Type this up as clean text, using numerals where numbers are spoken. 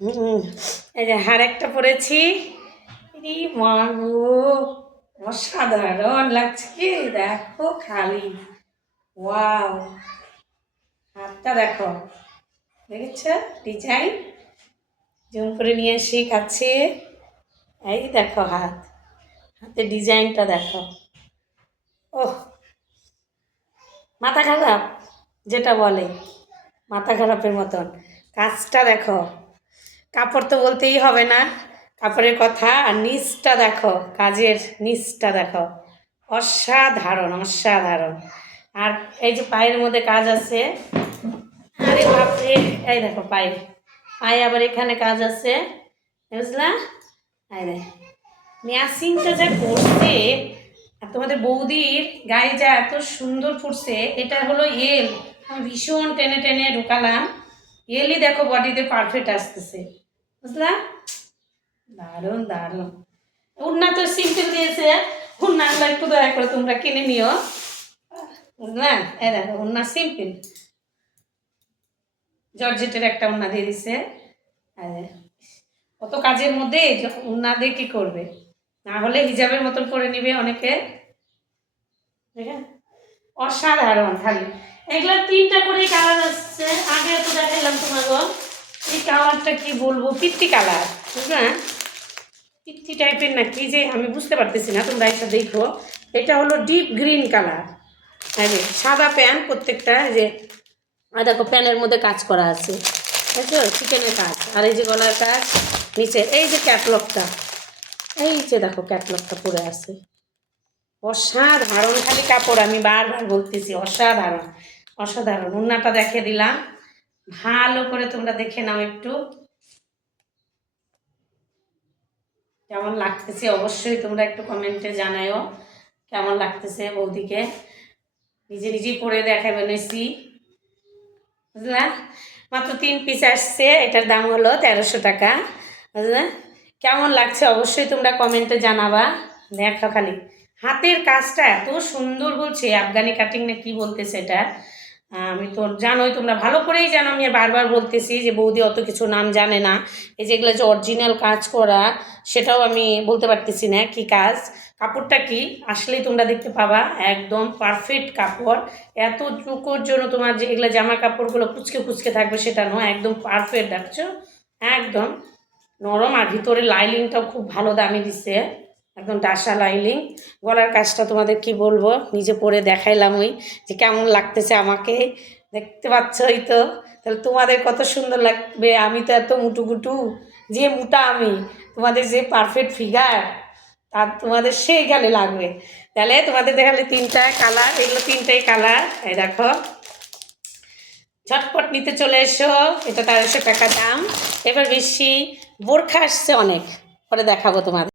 হুম, এই যে হার একটা পরেছি। ই মাগো, অসাধারণ লাগছে কি, দেখো খালি। ওয়াও, হাতটা দেখো, দেখেছ ডিজাইন? জুম করে নিয়ে এসে কাছে। এই দেখো হাত, হাতের ডিজাইনটা দেখো। ওহ, মাথা খারাপ যেটা বলে, মাথা খারাপের মতন। কাজটা দেখো, কাপড় তো বলতেই হবে না, কাপড়ের কথা। আর নিচটা দেখো, কাজের নিচটা দেখো, অসাধারণ অসাধারণ। আর এই যে পায়ের মধ্যে কাজ আছে, আরে বাপরে, এই দেখো পায়ে, পায়ে আবার এখানে কাজ আছে, বুঝলা? এই রে, ম্যাচিংটা যা করছে, আর তোমাদের বৌদির গায়ে যা এত সুন্দর ফুটছে। এটা হলো এল, আমি ভীষণ টেনে টেনে ঢুকালাম। এলই দেখো বডিতে পারফেক্ট আসতেছে, বুঝলা? দারুণ দারুণ। উন্না তো সিম্পল দিয়েছে, উন্নাগুলো একটু দয়া করে তোমরা কিনে নিও, বুঝলা? এই দেখো উন্না সিম্পল, জর্জেটের একটা উন্না দিয়ে দিছে। কত কাজের মধ্যে উন্না দিয়ে কি করবে, না হলে হিজাবের মতন করে নিবে অনেকে। অসাধারণ খালি। এগুলো 3টা করে কালার আসছে, আগে তো দেখাইলাম তোমাকে। এই কালারটা কি বলবো, পিত্তি কালার, বুঝলা? পিত্তি টাইপের না কি যে, আমি বুঝতে পারতেছি না, তোমরা এটা দেখো। এটা হলো ডিপ গ্রিন কালার। আরে সাদা প্যান প্রত্যেকটা, যে দেখো প্যানের মধ্যে কাজ করা আছে, বুঝছো? চিকেনের কাজ। আর এই যে গলার কাজ, নিচে এই যে ক্যাটলগটা, এই যে দেখো ক্যাটলগটা পরে আছে। অসাধারণ খালি কাপড়, আমি বারবার বলতেছি অসাধারণ অসাধারণ। উন্নাটা দেখে দিলাম, ভালো করে তোমরা দেখে নাও একটু, কেমন লাগতেছে অবশ্যই তোমরা একটু কমেন্টে জানাও কেমন লাগতেছে বৌদিকে। নিজে নিজেই পরে দেখাই বানিয়েছি, বুঝলা? মাত্র 3 পিস আসছে, এটার দাম হলো 1300 টাকা, বুঝলা? কেমন লাগছে অবশ্যই তোমরা কমেন্টে জানাবা। দেখো খালি হাতের কাজটা এত সুন্দর, বলছে আফগানি কাটিং না কি বলতেছে এটা। আমি তো জানোই, তোমরা ভালো করেই জানো, আমি বারবার বলতেছি যে বৌদি অত কিছু নাম জানে না। এই যেগুলো যে অরিজিনাল কাজ করা, সেটাও আমি বলতে পারতেছি না কি কাজ। কাপড়টা কি আসলেই তোমরা দেখতে পাবা, একদম পারফেক্ট কাপড়। এত চুকোর জন্য তোমার যে এগুলো জামা কাপড়গুলো কুচকে কুচকে থাকবে সেটা নয়, একদম পারফেক্ট রাখছো, একদম নরম। আর ভিতরে লাইলিংটাও খুব ভালো দামি দিছে, একদম ডাসা লাইলিং। গলার কাজটা তোমাদের কি বলবো, নিজে পরে দেখাইলাম ওই যে কেমন লাগতেছে আমাকে, দেখতে পাচ্ছই তো। তাহলে তোমাদের কত সুন্দর লাগবে, আমি তো এত মুটুকুটু, যে মোটা আমি, তোমাদের যে পারফেক্ট ফিগার, তার তোমাদের সেই গালে লাগবে। তাহলে তোমাদের দেখালে 3টা কালার, এগুলো 3টাই কালার। এই দেখো, ঝটপট নিতে চলে এসো। এটা 1300 টাকা দাম। এবার বেশি বোরখা আসছে অনেক, পরে দেখাবো তোমাদের।